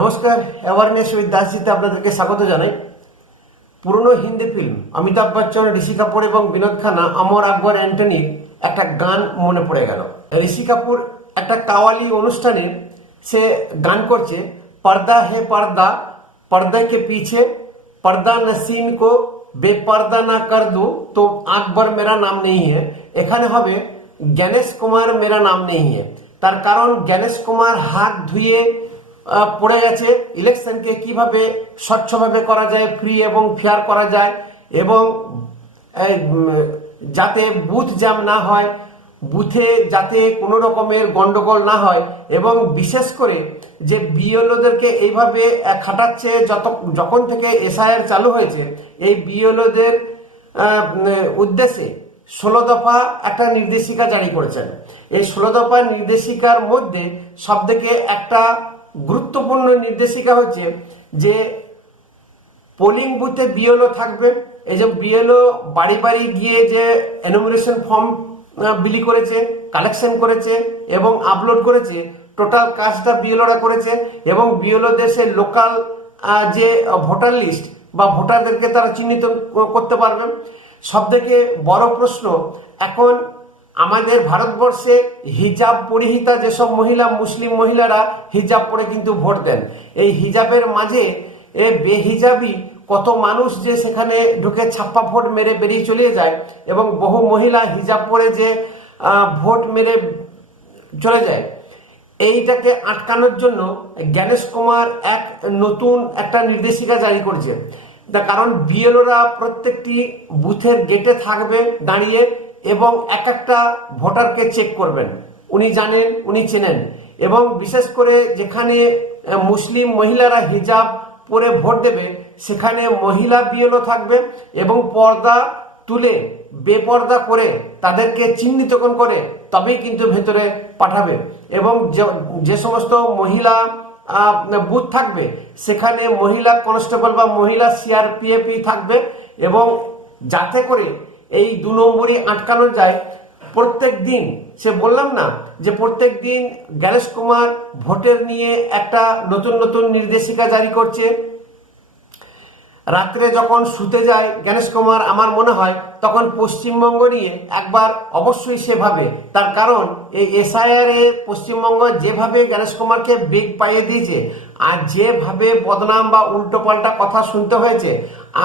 নমস্কার, awareness with দাসজিতে আপনাদেরকে স্বাগত জানাই। পুরনো হিন্দি ফিল্ম অমিতাভ বচ্চন, ঋষি কাপুর এবং বিনোদ খান্না, অমর আকবর অ্যান্টনির একটা গান মনে পড়ে গেল। ঋষি কাপুর একটা কাওয়ালি অনুষ্ঠানে সে গান করছে, পর্দা হে পর্দা, পর্দা কে পিছে, পর্দা নসিন কো বেপর্দা না কর দু তো আকবর মেরা নাম নেই হে। এখানে হবে জ্ঞানেশ কুমার মেরা নাম নেই হে। তার কারণ জ্ঞানেশ কুমার হাত ধুয়ে পড়ে গেছে ইলেকশনকে কিভাবে স্বচ্ছভাবে করা যায়, ফ্রি এবং ফেয়ার করা যায়, এবং যাতে বুথ জ্যাম না হয়, বুথে যাতে কোনো রকমের গন্ডগোল না হয়, এবং বিশেষ করে যে বিএলওদেরকে এইভাবে খাটাচ্ছে যখন থেকে এসআইআর চালু হয়েছে, এই বিএলওদের উদ্দেশ্যে 16 দফা একটা নির্দেশিকা জারি করেছেন। এই 16 দফা নির্দেশিকার মধ্যে সবথেকে একটা গুরুত্বপূর্ণ নির্দেশিকা হচ্ছে যে পোলিং বুথে বিএলও থাকবে। এই যে বিএলও বাড়ি বাড়ি গিয়ে যে এনুমারেশন ফর্ম বিলি করেছে, কালেকশন করেছে এবং আপলোড করেছে, টোটাল কাজটা বিএলওরা করেছে, এবং বিএলও দেশে লোকাল যে ভোটার লিস্ট বা ভোটারদেরকে তারা চিহ্নিত করতে পারবে। সব থেকে বড় প্রশ্ন এখন আমাদের ভারতবর্ষে হিজাব পরিহিতা যেসব মহিলা, মুসলিম মহিলারা হিজাব পরে কিন্তু ভোট দেন, এই হিজাবের মাঝে বেহিজাবি কত মানুষ যে সেখানে ঢুকে ছাপ্পা ভোট মেরে বেরিয়ে চলে যায়, এবং বহু মহিলা হিজাব পরে যে ভোট মেরে চলে যায়। এইটাকে আটকানোর জন্য জ্ঞানেশ কুমার নতুন একটা নির্দেশিকা জারি করেছে। তার কারণ বিএলওরা প্রত্যেকটি বুথের গেটে থাকবে দাঁড়িয়ে এবং এক একটা ভোটারকে চেক করবেন। উনি জানেন, উনি চেনেন, এবং বিশেষ করে যেখানে মুসলিম মহিলারা হিজাব পরে ভোট দেবে সেখানে মহিলা বিএলও থাকবে, এবং পর্দা তুলে বেপর্দা করে তাদেরকে চিহ্নিতকরণ করে তবেই কিন্তু ভেতরে পাঠাবে। এবং যে সমস্ত মহিলা বুথ থাকবে সেখানে মহিলা কনস্টেবল বা মহিলা সিআরপিএফ থাকবে, এবং যাতে করে এই 2 নম্বরই আটকানো যায়। প্রত্যেক দিন সে বললাম না যে প্রত্যেক দিন জ্ঞানেশ কুমার ভোটের নিয়ে একটা নতুন নতুন নির্দেশিকা জারি করছে। রাত্রে যখন শুতে যায় জ্ঞানেশ কুমার, আমার মনে হয় তখন পশ্চিমবঙ্গ নিয়ে একবার অবশ্যই সে ভাবে। তার কারণ এই এসআইআর এ পশ্চিমবঙ্গ যেভাবে জ্ঞানেশ কুমারকে বেগ পাইয়ে দিয়েছে, আর যেভাবে বদনাম বা উল্টো পাল্টা কথা শুনতে হয়েছে,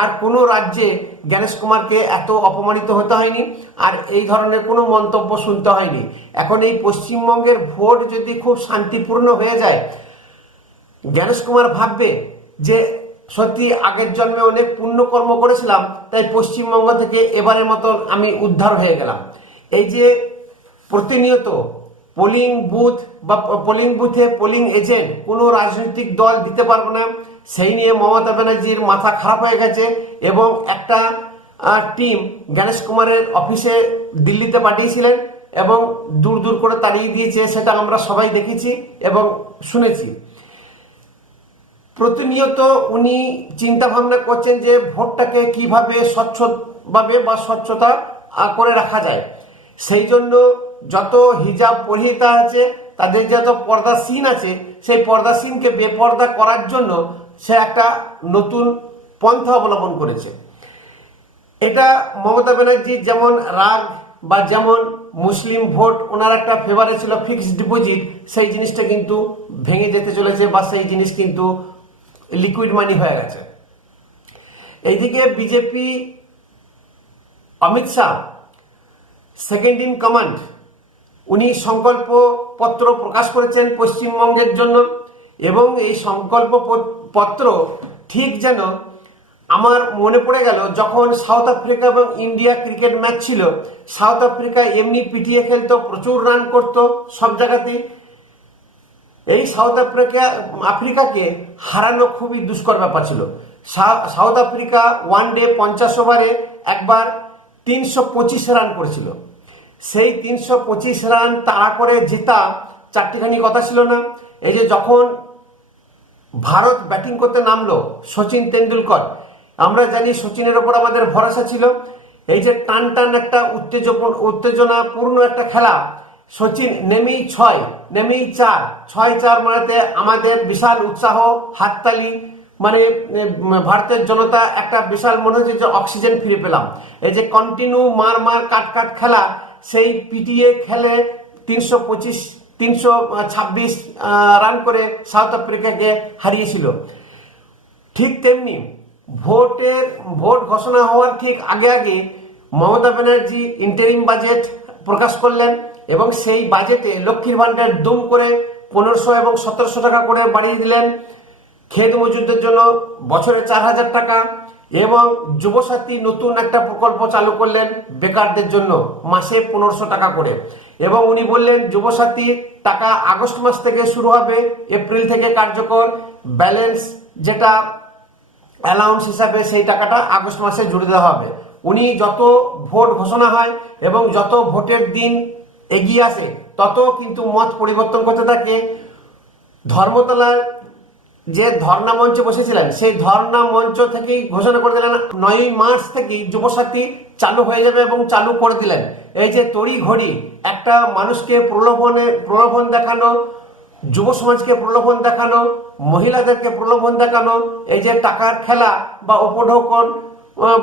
আর কোনো রাজ্যে জ্ঞানেশ কুমারকে এত অপমানিত হতে হয়নি, আর এই ধরনের কোনো মন্তব্য শুনতে হয়নি। এখন এই পশ্চিমবঙ্গের ভোট যদি খুব শান্তিপূর্ণ হয়ে যায়, জ্ঞানেশ কুমার ভাববে যে সত্যি আগের জন্মে অনেক পুণ্যকর্ম করেছিলাম, তাই পশ্চিমবঙ্গ থেকে এবারের মতন আমি উদ্ধার হয়ে গেলাম। এই যে প্রতিনিয়ত পোলিং বুথ বা পোলিং বুথে পোলিং এজেন্ট কোনো রাজনৈতিক দল দিতে পারবে না, সেই নিয়ে মমতা ব্যানার্জির মাথা খারাপ হয়ে গেছে, এবং একটা টিম জ্ঞানেশ কুমারের অফিসে দিল্লিতে পাঠিয়েছিলেন এবং দূর দূর করে তাড়িয়ে দিয়েছে। সেটা আমরা সবাই দেখেছি এবং শুনেছি। প্রতিনিয়ত উনি চিন্তা ভাবনা করছেন যে ভোটটাকে কিভাবে স্বচ্ছভাবে বা স্বচ্ছতা করে রাখা যায়। সেই জন্য যত হিজাব পরিহিতা আছে, তাদের যত পর্দাসীন আছে, সেই পর্দাসীনকে বেপর্দা করার জন্য সে একটা নতুন পন্থা অবলম্বন করেছে। এটা মমতা ব্যানার্জির যেমন রাগ বা যেমন মুসলিম ভোট ওনার একটা ফেভারে ছিল ফিক্সড ডিপোজিট, সেই জিনিসটা কিন্তু ভেঙে যেতে চলেছে, বা সেই জিনিস কিন্তু লিকুইড মানি হয়ে গেছে। এইদিকে BJP Amit Shah second in command, উনি সংকল্প পত্র প্রকাশ করেছেন পশ্চিমবঙ্গের জন্য, এবং এই সংকল্প পত্র ঠিক যেন আমার মনে পড়ে গেল যখন সাউথ আফ্রিকা এবং ইন্ডিয়া ক্রিকেট ম্যাচ ছিল। সাউথ আফ্রিকা এমনি পিটিয়ে খেলতো, প্রচুর রান করতো সব জায়গাতেই। এই সাউথ আফ্রিকাকে হারানো খুবই দুষ্কর ব্যাপার ছিল। সাউথ আফ্রিকা ওয়ান ডে 50 ওভারে একবার 325 রান করেছিল। সেই 325 রান তাড়া করে জেতা চারটিখানি কথা ছিল না। এই যে যখন ভারত ব্যাটিং করতে নামলো, সচিন তেন্ডুলকর, আমরা জানি সচিনের ওপর আমাদের ভরসা ছিল। এই যে টান টান একটা উত্তেজনাপূর্ণ একটা খেলা, সচিন নেমেই 6, নেমেই 4, 6-4 মারাতে আমাদের বিশাল উৎসাহ, হাততালি, মানে ভারতের জনতা একটা বিশাল মনে হচ্ছে যে অক্সিজেন ফিরে পেলাম। এই যে কন্টিনিউ মার কাট খেলা, সেই পিটিএ খেলে 326 রান করে সাউথ আফ্রিকাকে হারিয়েছিল। ঠিক তেমনি ভোট ঘোষণা হওয়ার ঠিক আগে মমতা ব্যানার্জি ইন্টারিম বাজেট প্রকাশ করলেন এবং সেই বাজেটে লক্ষ্মীর ভান্ডার দুম করে 1500 এবং 1700 টাকা করে বাড়িয়ে দিলেন। ক্ষেত মজুরদের জন্য বছরে 4000 টাকা এবং যুবসাথী নতুন একটা প্রকল্প চালু করলেন বেকারদের জন্য মাসে 1500 টাকা করে। এবং উনি বললেন যুবসাথী টাকা আগস্ট মাস থেকে শুরু হবে, এপ্রিল থেকে কার্যকর, ব্যালেন্স যেটা অ্যালাউন্স হিসাবে সেই টাকাটা আগস্ট মাসে জুড়ে দেওয়া হবে। উনি যত ভোট ঘোষণা হয় এবং যত ভোটের দিন এগিয়ে আসে তত কিন্তু মত পরিবর্তন করতে থাকে। ধর্মতলার যে ধর্ণা মঞ্চে বসেছিলেন সেই ধর্ণা মঞ্চ থেকেই ঘোষণা করে দিলেন 9ই মার্চ থেকেই যুবসাথী চালু হয়ে যাবে এবং চালু করে দিলেন। এই যে তড়ি ঘড়ি একটা মানুষকে প্রলোভন দেখানো, যুব সমাজকে প্রলোভন দেখানো, মহিলাদেরকে প্রলোভন দেখানো, এই যে টাকার খেলা বা উপঢৌকন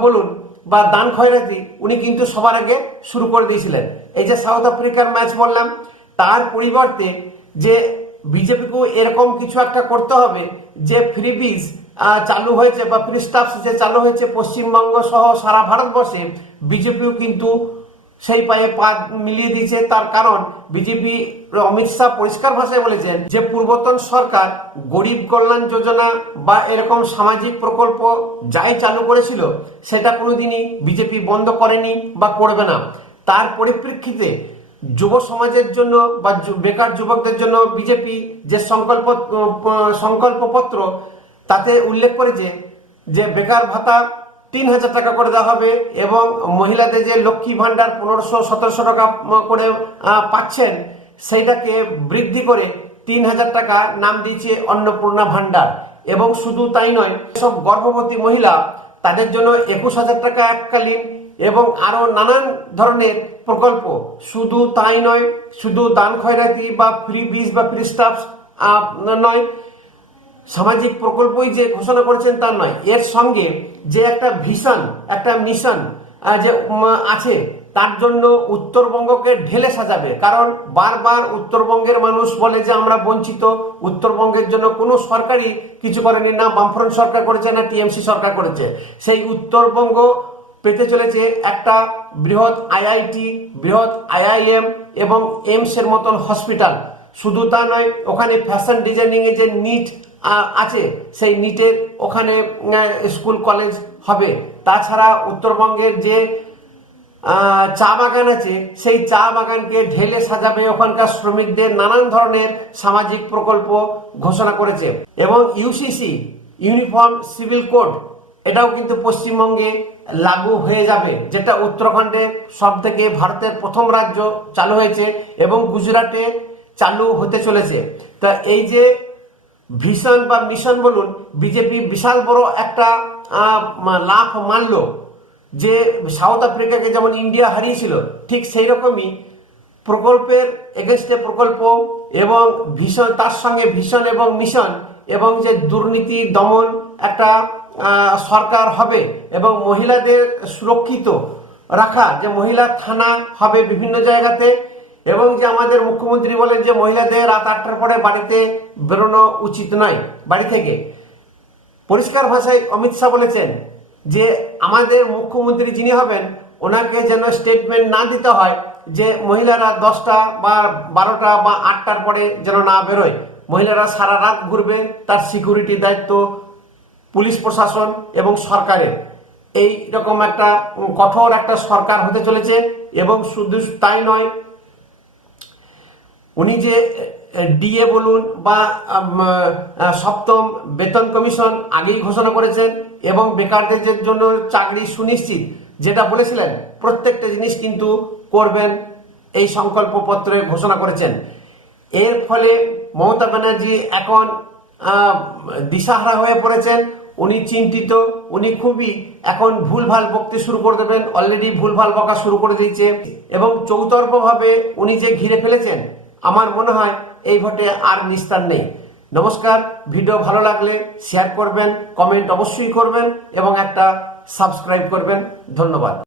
বলুন বা দান খয়রাতি, উনি কিন্তু সবার আগে শুরু করে দিয়েছিলেন। এই যে সাউথ আফ্রিকার ম্যাচ বললাম, তার পরিবর্তে যে বিজেপিকেও এরকম কিছু একটা করতে হবে যে ফ্রিবিজ চালু হয়েছে বা ফ্রি স্টাফ যে চালু হয়েছে পশ্চিমবঙ্গ সহ সারা ভারতবর্ষে, বিজেপিও কিন্তু সেই পায়ে পা মিলিয়ে দিয়েছে। তার কারণ বিজেপি অমিত শাহ পরিষ্কার ভাষায় বলেছেন যে পূর্বতন সরকার গরিব কল্যাণ যোজনা বা এরকম সামাজিক প্রকল্প যাই চালু করেছিল সেটা কোনোদিনই বিজেপি বন্ধ করেনি বা করবে না। তার পরিপ্রেক্ষিতে যুব সমাজের জন্য বা বেকার যুবকদের জন্য বিজেপি যে সংকল্পপত্র তাতে উল্লেখ করেছে যে বেকার ভাতা 3000 টাকা করে দেওয়া হবে এবং মহিলাদের যে লক্ষ্মী ভান্ডার 1500-1700 টাকা করে পাচ্ছেন সেইটাকে বৃদ্ধি করে 3000 টাকা নাম দিয়েছে অন্নপূর্ণা ভান্ডার। এবং শুধু তাই নয়, সব গর্ভবতী মহিলা তাদের জন্য 21000 টাকা এককালীন এবং আরো নানান ধরনের প্রকল্প। শুধু তাই নয়, শুধু দান খয়রাতি বা ফ্রি বীজ বা ফ্রি স্টাফ নয়, সামাজিক প্রকল্পই যে ঘোষণা করেছেন তা নয়, এর সঙ্গে যে একটা ভিশন, একটা মিশন যে আছে তার জন্য উত্তরবঙ্গকে ঢেলে সাজাবে। কারণ বারবার উত্তরবঙ্গের মানুষ বলে যে আমরা বঞ্চিত, উত্তরবঙ্গের জন্য কোনো সরকারই কিছু করেনি, না বামফ্রন্ট সরকার করেছে না টিএমসি সরকার করেছে। সেই উত্তরবঙ্গ পেতে চলেছে একটা বৃহৎ আইআইটি, বৃহৎ আইআইএম এবং এইমস এর মতন হসপিটাল। শুধু তা নয়, ওখানে ফ্যাশন ডিজাইনিং এ যে নিট আছে সেই নিটের ওখানে স্কুল কলেজ হবে। তাছাড়া উত্তরবঙ্গের যে চা বাগান আছে সেই চা বাগানকে ঢেলে সাজাবে, ওখানকার শ্রমিকদের নানান ধরনের সামাজিক প্রকল্প ঘোষণা করেছে। এবং ইউসিসি ইউনিফর্ম সিভিল কোড এটাও কিন্তু পশ্চিমবঙ্গে লাগু হয়ে যাবে, যেটা উত্তরাখণ্ডে সব থেকে ভারতের প্রথম রাজ্য চালু হয়েছে এবং গুজরাটে চালু হতে চলেছে। তা এই যে ভিশন বা মিশন বলুন, বিজেপি বিশাল বড় একটা লাভ মানল যে সাউথ আফ্রিকাকে যেমন ইন্ডিয়া হারিয়েছিল ঠিক সেই রকমই প্রকল্পের এগেনস্টে প্রকল্প এবং ভিশন, তার সঙ্গে ভিশন এবং মিশন এবং যে দুর্নীতি দমন একটা সরকার হবে এবং মহিলাদের সুরক্ষিত রাখা, যে মহিলা থানা হবে বিভিন্ন জায়গাতে এবং যে আমাদের মুখ্যমন্ত্রী বলেন যে মহিলাদের রাত 8টার পরে বাড়িতে বেরোনো উচিত নয় বাড়ি থেকে। পরিষ্কার ভাষায় অমিত শাহ বলেছেন যে আমাদের মুখ্যমন্ত্রী যিনি হবেন ওনাকে যেন স্টেটমেন্ট না দিতে হয় যে মহিলারা 10টা বা 12টা বা 8টার পরে যেন না বেরোয়। মহিলারা সারা রাত ঘুরবে, তার সিকিউরিটি দায়িত্ব পুলিশ প্রশাসন এবং সরকারের। এই রকম একটা কঠোর একটা সরকার হতে চলেছে। এবং শুধু তাই নয়, উনি যে ডিএ বলুন বা সপ্তম বেতন কমিশন আগেই ঘোষণা করেছেন এবং বেকারদের জন্য চাকরি সুনিশ্চিত যেটা বলেছিলেন প্রত্যেকটা জিনিস কিন্তু করবেন এই সংকল্পপত্রে ঘোষণা করেছেন। এর ফলে মমতা ব্যানার্জি এখন দিশাহারা হয়ে পড়েছেন। উনি চিন্তিত, উনি খুবই এখন ভুলভাল বকতে শুরু করে দেবেন, অলরেডি ভুলভাল বকা শুরু করে দিয়েছে এবং চৌতর্ফভাবে উনি যে ঘিরে ফেলেছেন, আমার মনে হয় এই ভোটে আর নিস্তার নেই। নমস্কার, ভিডিও ভালো লাগলে শেয়ার করবেন, কমেন্ট অবশ্যই করবেন এবং একটা সাবস্ক্রাইব করবেন। ধন্যবাদ।